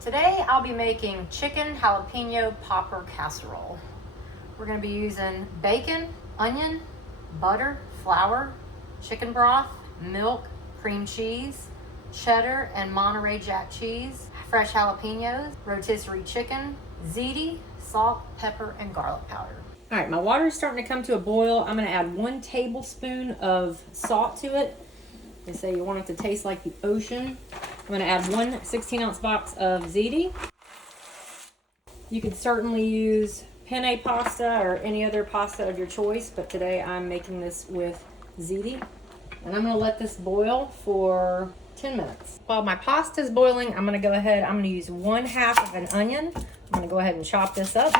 Today I'll be making chicken jalapeno popper casserole. We're going to be using bacon, onion, butter, flour, chicken broth, milk, cream cheese, cheddar and Monterey Jack cheese, fresh jalapenos, rotisserie chicken, ziti, salt, pepper, and garlic powder. All right, my water is starting to come to a boil. I'm going to add 1 tablespoon of salt to it. They say you want it to taste like the ocean. I'm going to add 1 16-ounce box of ziti. You could certainly use penne pasta or any other pasta of your choice, but today I'm making this with ziti. And I'm going to let this boil for 10 minutes. While my pasta is boiling, I'm going to go ahead, I'm going to use 1/2 of an onion. I'm going to go ahead and chop this up.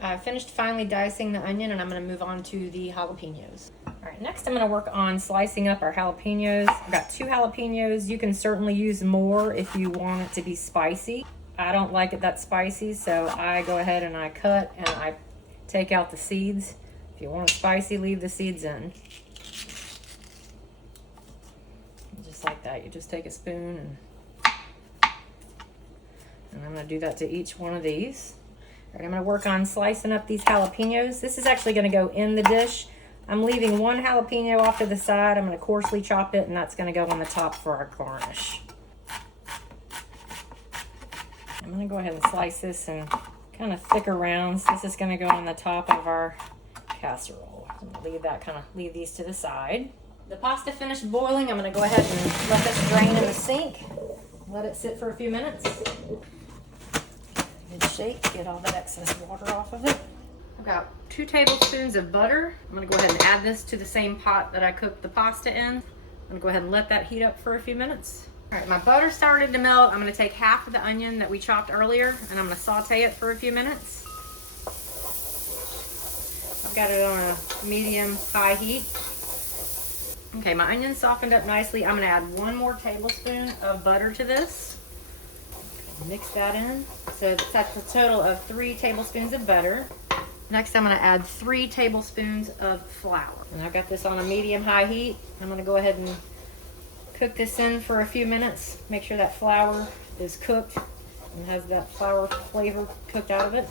I finished finely dicing the onion, and I'm going to move on to the jalapenos. All right, next I'm going to work on slicing up our jalapenos. I've got 2 jalapenos. You can certainly use more if you want it to be spicy. I don't like it that spicy, so I go ahead and I cut and I take out the seeds. If you want it spicy, leave the seeds in. Just like that, you just take a spoon and I'm going to do that to each one of these. All right, I'm going to work on slicing up these jalapenos. This is actually going to go in the dish. I'm leaving 1 jalapeno off to the side. I'm going to coarsely chop it, and that's going to go on the top for our garnish. I'm going to go ahead and slice this in kind of thicker rounds. This is going to go on the top of our casserole. I'm going to leave these to the side. The pasta finished boiling. I'm going to go ahead and let this drain in the sink. Let it sit for a few minutes. Good shake, get all that excess water off of it. I've got 2 tablespoons of butter. I'm going to go ahead and add this to the same pot that I cooked the pasta in. I'm going to go ahead and let that heat up for a few minutes. All right, my butter started to melt. I'm going to take half of the onion that we chopped earlier, and I'm going to saute it for a few minutes. I've got it on a medium-high heat. Okay, my onion softened up nicely. I'm going to add 1 more tablespoon of butter to this. Mix that in. So that's a total of 3 tablespoons of butter. Next, I'm going to add 3 tablespoons of flour. And I've got this on a medium-high heat. I'm going to go ahead and cook this in for a few minutes. Make sure that flour is cooked and has that flour flavor cooked out of it.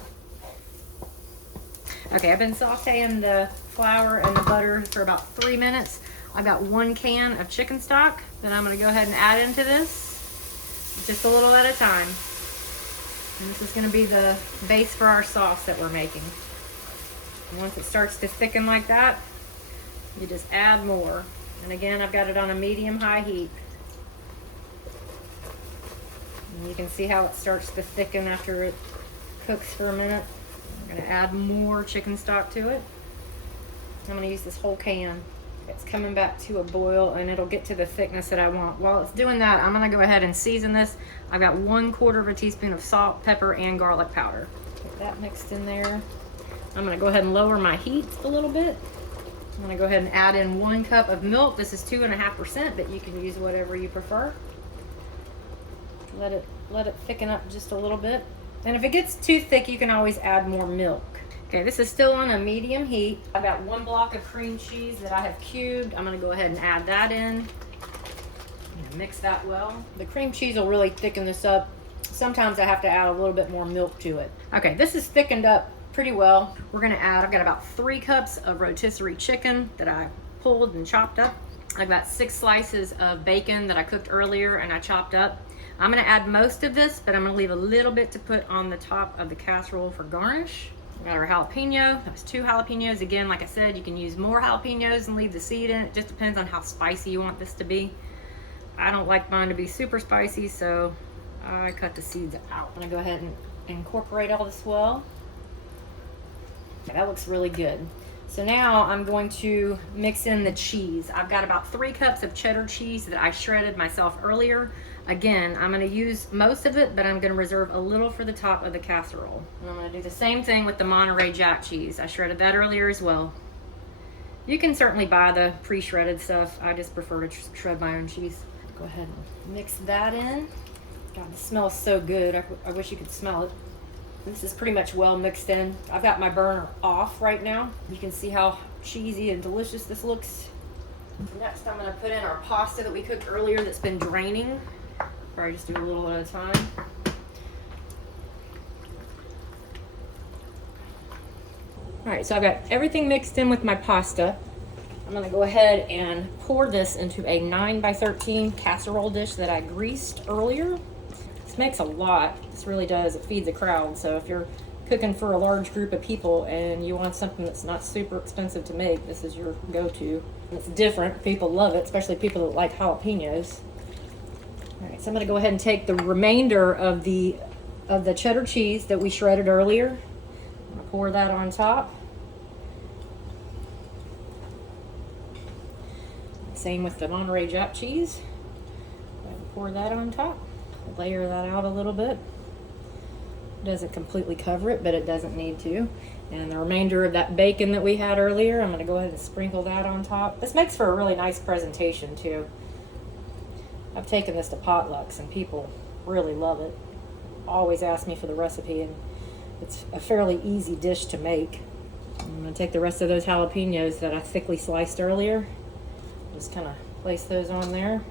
Okay, I've been sauteing the flour and the butter for about 3 minutes. I've got 1 can of chicken stock that I'm going to go ahead and add into this. Just a little at a time. And this is going to be the base for our sauce that we're making. And once it starts to thicken like that, you just add more. And again, I've got it on a medium-high heat. And you can see how it starts to thicken after it cooks for a minute. I'm going to add more chicken stock to it. I'm going to use this whole can. It's coming back to a boil, and it'll get to the thickness that I want. While it's doing that, I'm going to go ahead and season this. I've got 1/4 teaspoon of salt, pepper, and garlic powder. Get that mixed in there. I'm going to go ahead and lower my heat a little bit. I'm going to go ahead and add in 1 cup of milk. This is 2.5%, but you can use whatever you prefer. Let it thicken up just a little bit. And if it gets too thick, you can always add more milk. Okay, this is still on a medium heat. I've got 1 block of cream cheese that I have cubed. I'm going to go ahead and add that in. Mix that well. The cream cheese will really thicken this up. Sometimes I have to add a little bit more milk to it. Okay, this is thickened up pretty well. We're going to add, I've got about 3 cups of rotisserie chicken that I pulled and chopped up. I've got 6 slices of bacon that I cooked earlier and I chopped up. I'm going to add most of this, but I'm going to leave a little bit to put on the top of the casserole for garnish. We got our jalapeno. That was 2 jalapenos. Again, like I said, you can use more jalapenos and leave the seed in. It just depends on how spicy you want this to be. I don't like mine to be super spicy, so I cut the seeds out. I'm gonna go ahead and incorporate all this well. Okay, that looks really good. So now I'm going to mix in the cheese. I've got about 3 cups of cheddar cheese that I shredded myself earlier. Again, I'm going to use most of it, but I'm going to reserve a little for the top of the casserole. And I'm going to do the same thing with the Monterey Jack cheese. I shredded that earlier as well. You can certainly buy the pre-shredded stuff. I just prefer to shred my own cheese. Go ahead and mix that in. God, the smell is so good. I wish you could smell it. This is pretty much well mixed in. I've got my burner off right now. You can see how cheesy and delicious this looks. Next, I'm going to put in our pasta that we cooked earlier that's been draining. Probably just do a little at a time. All right, so I've got everything mixed in with my pasta. I'm gonna go ahead and pour this into a 9x13 casserole dish that I greased earlier. This makes a lot, this really does, it feeds a crowd. So if you're cooking for a large group of people and you want something that's not super expensive to make, this is your go-to. It's different, people love it, especially people that like jalapenos. All right, so I'm gonna go ahead and take the remainder of the cheddar cheese that we shredded earlier. I'm gonna pour that on top. Same with the Monterey Jap cheese. Pour that on top. Layer that out a little bit. Doesn't completely cover it, but it doesn't need to. And the remainder of that bacon that we had earlier, I'm going to go ahead and sprinkle that on top. This makes for a really nice presentation too. I've taken this to potlucks and people really love it. Always ask me for the recipe, and it's a fairly easy dish to make. I'm going to take the rest of those jalapenos that I thickly sliced earlier. Just kind of place those on there.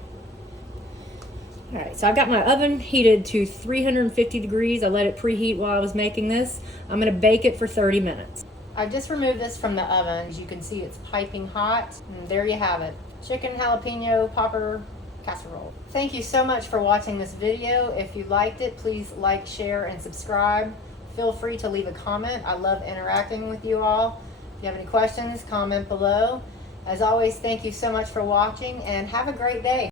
All right, so I've got my oven heated to 350 degrees. I let it preheat while I was making this. I'm gonna bake it for 30 minutes. I just removed this from the oven. As you can see, it's piping hot. And there you have it, chicken jalapeno popper casserole. Thank you so much for watching this video. If you liked it, please like, share, and subscribe. Feel free to leave a comment. I love interacting with you all. If you have any questions, comment below. As always, thank you so much for watching and have a great day.